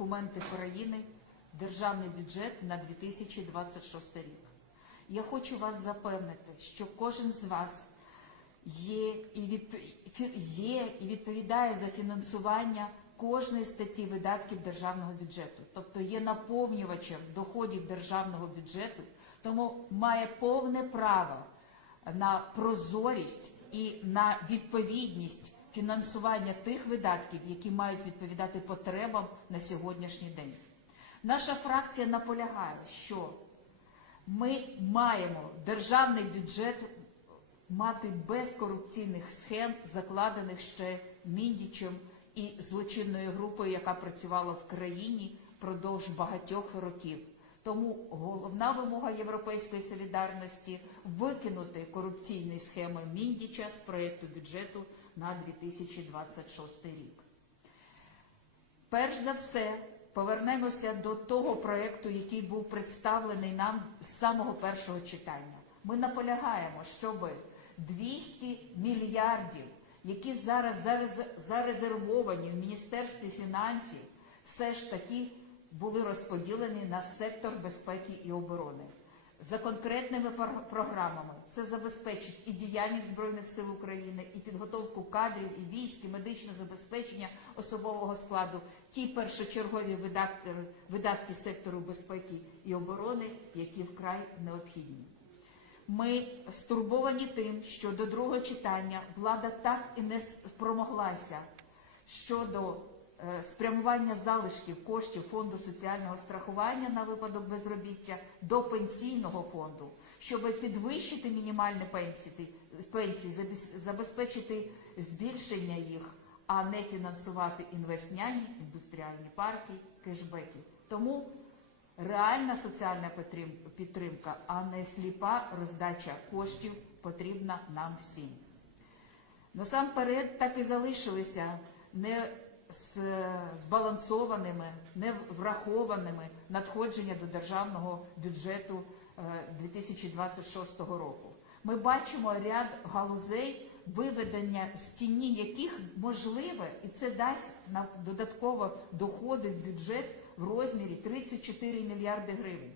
документи країни Державний бюджет на 2026 рік. Я хочу вас запевнити, що кожен з вас є і, відп- є і відповідає за фінансування кожної статті видатків державного бюджету, тобто є наповнювачем доходів державного бюджету, тому має повне право на прозорість і на відповідність фінансування тих видатків, які мають відповідати потребам на сьогоднішній день. Наша фракція наполягає, що ми маємо державний бюджет мати без корупційних схем, закладених ще Міндічем і злочинною групою, яка працювала в країні впродовж багатьох років. Тому головна вимога Європейської солідарності викинути корупційні схеми Міндіча з проєкту бюджету на 2026 рік. Перш за все, повернемося до того проєкту, який був представлений нам з самого першого читання. Ми наполягаємо, щоб 200 мільярдів, які зараз зарез- зарезервовані в Міністерстві фінансів, все ж таки були розподілені на сектор безпеки і оборони. За конкретними програмами це забезпечить і діяльність Збройних сил України, і підготовку кадрів, і військ, і медичне забезпечення особового складу, ті першочергові видатки, видатки сектору безпеки і оборони, які вкрай необхідні. Ми стурбовані тим, що до другого читання влада так і не спромоглася щодо спрямування залишків коштів фонду соціального страхування на випадок безробіття до пенсійного фонду, щоб підвищити мінімальні пенсії, пенсії забезпечити збільшення їх, а не фінансувати інвестняні, індустріальні парки, кешбеки. Тому реальна соціальна підтримка, а не сліпа роздача коштів потрібна нам всім. Насамперед так і залишилися не з- збалансованими, не врахованими надходження до державного бюджету е, 2026 року. Ми бачимо ряд галузей, виведення з тіні яких можливе, і це дасть нам додатково доходи в бюджет в розмірі 34 мільярди гривень.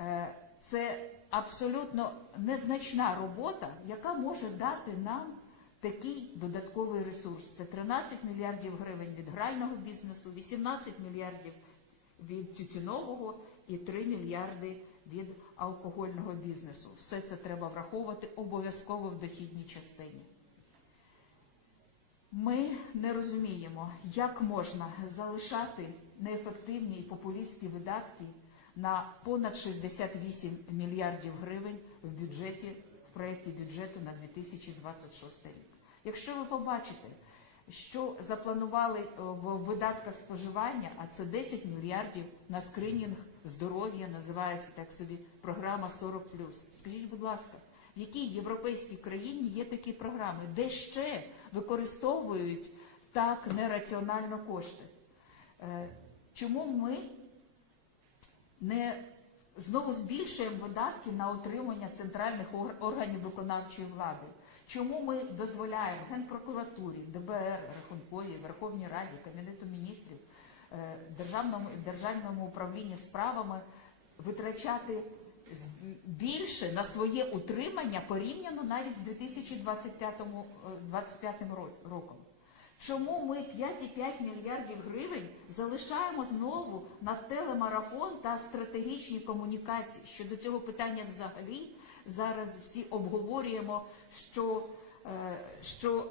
Е, Це абсолютно незначна робота, яка може дати нам такий додатковий ресурс. Це 13 мільярдів гривень від грального бізнесу, 18 мільярдів від тютюнового і 3 мільярди від алкогольного бізнесу. Все це треба враховувати обов'язково в дохідній частині. Ми не розуміємо, як можна залишати неефективні і популістські видатки на понад 68 мільярдів гривень в бюджеті проєкті бюджету на 2026 рік. Якщо ви побачите, що запланували е, в видатках споживання, а це 10 мільярдів на скринінг здоров'я, називається так собі програма 40+. Скажіть, будь ласка, в якій європейській країні є такі програми, де ще використовують так нераціонально кошти? Е, Чому ми не знову збільшуємо видатки на отримання центральних ор- органів виконавчої влади? Чому ми дозволяємо Генпрокуратурі, ДБР, Рахунковій, Верховній Раді, Кабінету міністрів, е, Державному, Державному управлінню справами витрачати більше на своє утримання порівняно навіть з 2025 е, 25 ро- роком? Чому ми 5,5 мільярдів гривень залишаємо знову на телемарафон та стратегічні комунікації? Щодо цього питання взагалі зараз всі обговорюємо, що, е, що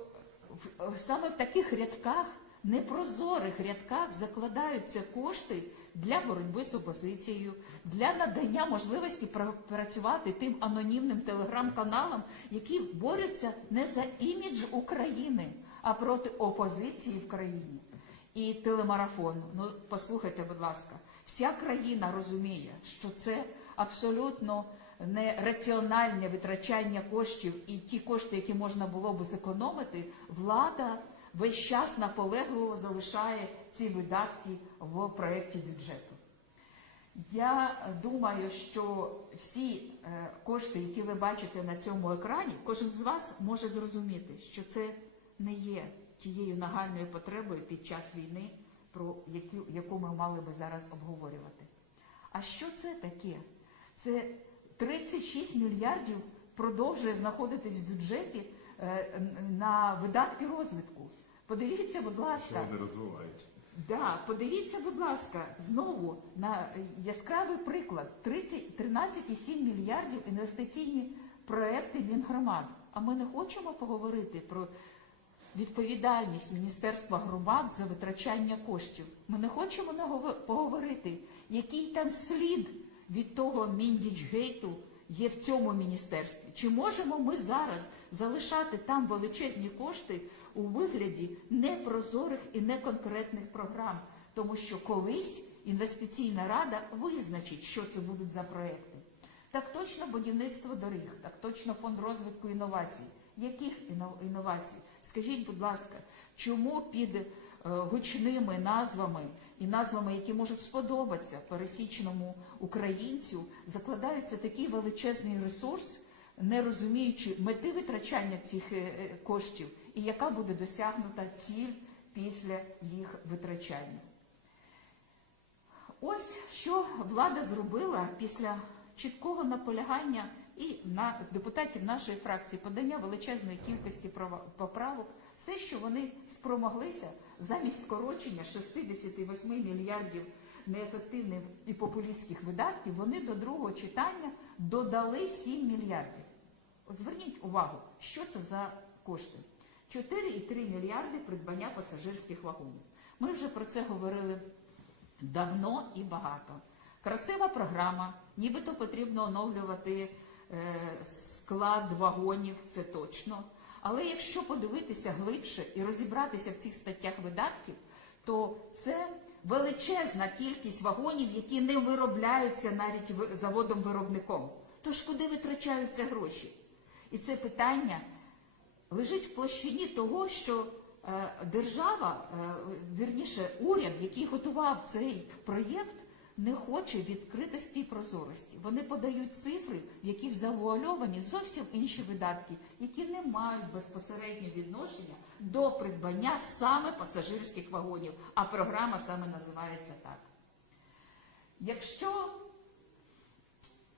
саме в таких рядках, непрозорих рядках закладаються кошти для боротьби з опозицією, для надання можливості працювати тим анонімним телеграм-каналам, які борються не за імідж України, а проти опозиції в країні. І телемарафон. Ну послухайте, будь ласка, вся країна розуміє, що це абсолютно нераціональне витрачання коштів і ті кошти, які можна було би зекономити, влада весь час наполегливо залишає ці видатки в проєкті бюджету. Я думаю, що всі е, кошти, які ви бачите на цьому екрані, кожен з вас може зрозуміти, що це не є тією нагальною потребою під час війни про яку, яку ми мали би зараз обговорювати. А що це таке? Це 36 мільярдів продовжує знаходитись в бюджеті е, на видатки розвитку. Подивіться, будь ласка, Що вони розвивають. Да, подивіться, будь ласка, знову на яскравий приклад: 30, 13,7 мільярдів інвестиційні проекти Мінгромад. А ми не хочемо поговорити про відповідальність Міністерства громад за витрачання коштів. Ми не хочемо поговорити, який там слід від того Міндічгейту є в цьому міністерстві. Чи можемо ми зараз залишати там величезні кошти у вигляді непрозорих і неконкретних програм? Тому що колись інвестиційна рада визначить, що це будуть за проекти. Так точно будівництво доріг, так точно фонд розвитку інновацій. Яких інновацій? Скажіть, будь ласка, чому під е, гучними назвами і назвами, які можуть сподобатися пересічному українцю, закладаються такий величезний ресурс, не розуміючи мети витрачання цих е, е, коштів і яка буде досягнута ціль після їх витрачання? Ось що влада зробила після чіткого наполягання і на депутатів нашої фракції подання величезної кількості поправок, все, що вони спромоглися замість скорочення 68 мільярдів неефективних і популістських видатків, вони до другого читання додали 7 мільярдів. Зверніть увагу, що це за кошти. 4,3 мільярди придбання пасажирських вагонів. Ми вже про це говорили давно і багато. Красива програма, нібито потрібно оновлювати е, склад вагонів, це точно. Але якщо подивитися глибше і розібратися в цих статтях видатків, то це величезна кількість вагонів, які не виробляються навіть ви- заводом-виробником. Тож куди витрачаються гроші? І це питання лежить в площині того, що е, держава, е, вірніше, уряд, який готував цей проєкт, не хоче відкритості і прозорості. Вони подають цифри, в яких завуальовані зовсім інші видатки, які не мають безпосереднього відношення до придбання саме пасажирських вагонів, а програма саме називається так. Якщо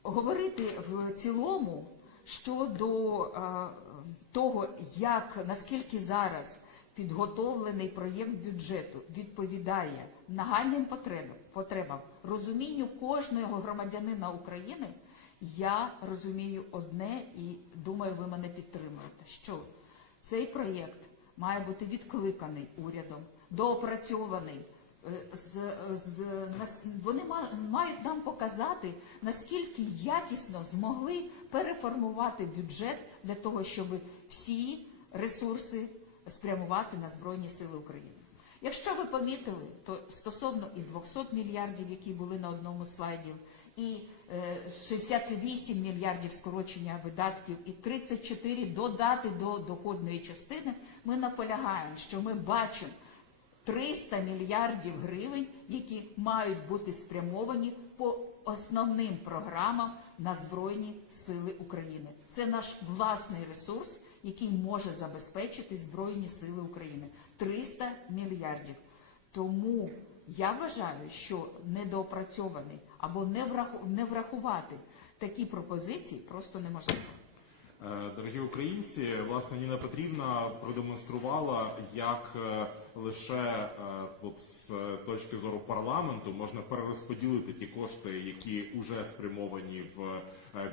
говорити в цілому щодо е, того, як наскільки зараз підготовлений проєкт бюджету відповідає нагальним потребам, потребам, розумінню кожного громадянина України, я розумію одне і думаю, ви мене підтримуєте, що цей проєкт має бути відкликаний урядом, доопрацьований. Е, з, з, вони ма- мають нам показати, наскільки якісно змогли переформувати бюджет для того, щоб всі ресурси спрямувати на Збройні Сили України. Якщо ви помітили, то стосовно і 200 мільярдів, які були на одному слайді, і е, 68 мільярдів скорочення видатків, і 34 додати до доходної частини, ми наполягаємо, що ми бачимо 300 мільярдів гривень, які мають бути спрямовані по основним програмам на Збройні Сили України. Це наш власний ресурс, який може забезпечити Збройні Сили України. 300 мільярдів. Тому я вважаю, що недоопрацьований або не враху- не врахувати такі пропозиції просто неможливо. Е, Дорогі українці, власне, Ніна Петрівна продемонструвала, як е, лише е, от з точки зору парламенту можна перерозподілити ті кошти, які вже спрямовані в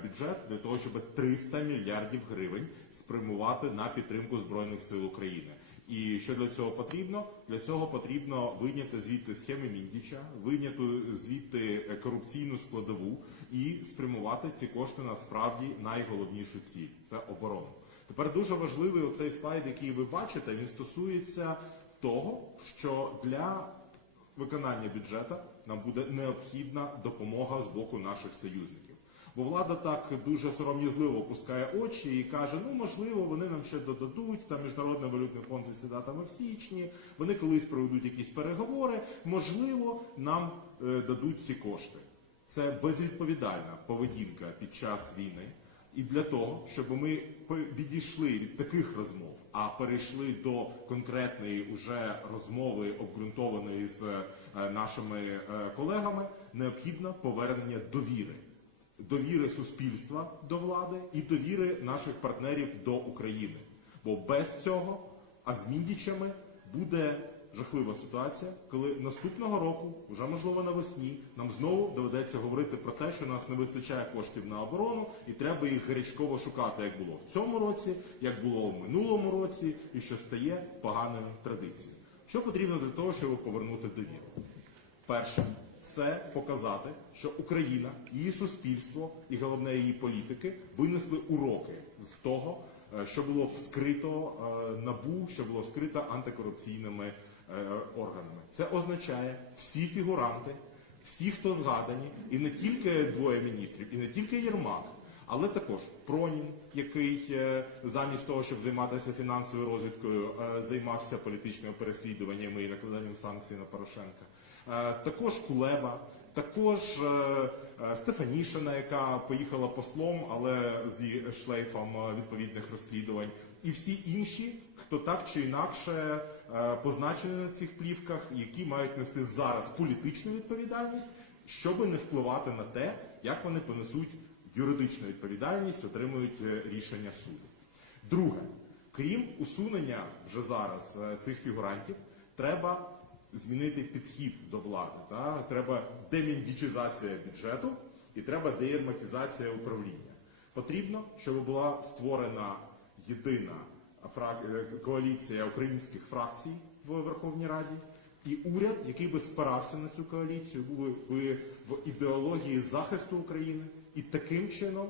бюджет, для того, щоб 300 мільярдів гривень спрямувати на підтримку збройних сил України. І що для цього потрібно? Для цього потрібно вийняти звідти схеми Міндіча, вийняти звідти корупційну складову і спрямувати ці кошти на справді найголовнішу ціль це оборону. Тепер дуже важливий оцей слайд, який ви бачите, він стосується того, що для виконання бюджету нам буде необхідна допомога з боку наших союзників. Бо влада так дуже сором'язливо опускає очі і каже: ну можливо, вони нам ще додадуть. Там міжнародний валютний фонд засідатиме в січні. Вони колись проведуть якісь переговори. Можливо, нам е, дадуть ці кошти. Це безвідповідальна поведінка під час війни. І для того, щоб ми відійшли від таких розмов, а перейшли до конкретної уже розмови, обґрунтованої з е, нашими е, колегами, необхідно повернення довіри. Довіри суспільства до влади і довіри наших партнерів до України. Бо без цього, а міндічами, буде жахлива ситуація, коли наступного року, вже можливо навесні, нам знову доведеться говорити про те, що нас не вистачає коштів на оборону, і треба їх гарячково шукати, як було в цьому році, як було в минулому році, і що стає поганою традицією. Що потрібно для того, щоб повернути довіру? Перше, це показати, що Україна, її суспільство і головне її політики винесли уроки з того, е, що було вскрито е, набу, що було вскрито антикорупційними органами. Це означає всі фігуранти, всі, хто згадані, і не тільки двоє міністрів, і не тільки Єрмак. Але також Пронін, який е, замість того, щоб займатися фінансовою розвідкою, е, займався політичними переслідуваннями і накладанням санкцій на Порошенка. Е, Також Кулеба, також е, е, Стефанішина, яка поїхала послом, але зі шлейфом е, відповідних розслідувань, і всі інші, хто так чи інакше е, позначені на цих плівках, які мають нести зараз політичну відповідальність, щоби не впливати на те, як вони понесуть юридичну відповідальність, отримують е, рішення суду. Друге, крім усунення вже зараз е, цих фігурантів, треба змінити підхід до влади. Та? Треба деміндічизація бюджету і треба деєрматизація управління. Потрібно, щоб була створена єдина е, коаліція українських фракцій в Верховній Раді. І уряд, який би спирався на цю коаліцію, був би в ідеології захисту України і таким чином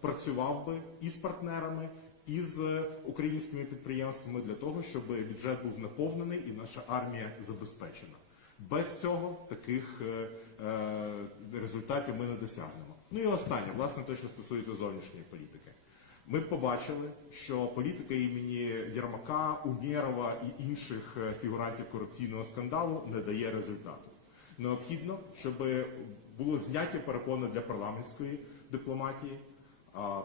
працював би і з партнерами, і з українськими підприємствами для того, щоб бюджет був наповнений і наша армія забезпечена. Без цього таких е, е, результатів ми не досягнемо. Ну і останнє, власне, те, що стосується зовнішньої політики. Ми побачили, що політика імені Єрмака, Умєрова і інших е, фігурантів корупційного скандалу не дає результату. Необхідно, щоб було зняті перепони для парламентської дипломатії.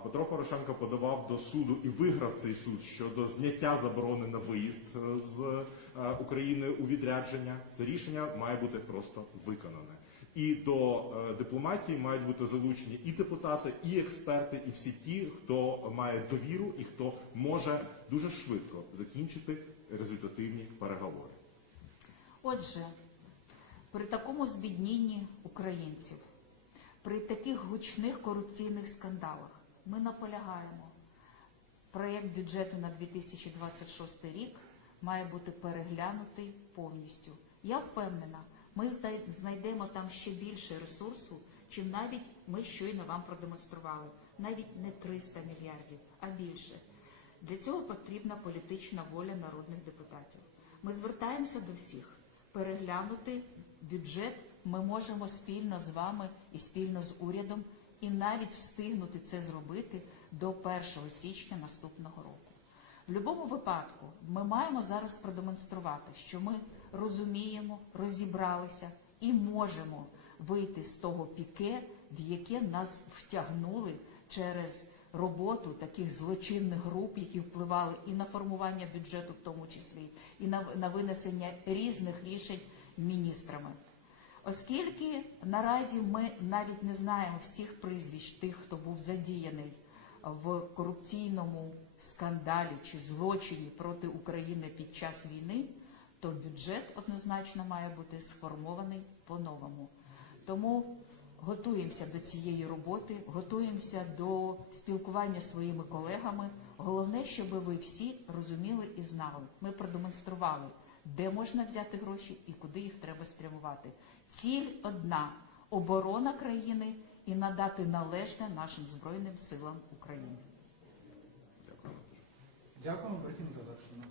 Петро Порошенко подавав до суду і виграв цей суд щодо зняття заборони на виїзд е, з е, України у відрядження. Це рішення має бути просто виконане. І до е, дипломатії мають бути залучені і депутати, і експерти, і всі ті, хто має довіру і хто може дуже швидко закінчити результативні переговори. Отже, при такому збіднінні українців, при таких гучних корупційних скандалах, ми наполягаємо. Проєкт бюджету на 2026 рік має бути переглянутий повністю. Я впевнена, ми знайдемо там ще більше ресурсу, чим навіть ми щойно вам продемонстрували. Навіть не 300 мільярдів, а більше. Для цього потрібна політична воля народних депутатів. Ми звертаємося до всіх переглянути бюджет. Ми можемо спільно з вами і спільно з урядом, і навіть встигнути це зробити до 1 січня наступного року. В будь-якому випадку ми маємо зараз продемонструвати, що ми розуміємо, розібралися і можемо вийти з того піке, в яке нас втягнули через роботу таких злочинних груп, які впливали і на формування бюджету, в тому числі, і на, на винесення різних рішень міністрами. Оскільки наразі ми навіть не знаємо всіх прізвищ тих, хто був задіяний в корупційному скандалі чи злочині проти України під час війни, то бюджет однозначно має бути сформований по-новому. Тому готуємося до цієї роботи, готуємося до спілкування зі своїми колегами. Головне, щоб ви всі розуміли і знали. Ми продемонстрували, де можна взяти гроші і куди їх треба спрямувати. Ціль одна оборона країни і надати належне нашим Збройним силам України. Дякую. Дякуємо, брифінг завершено.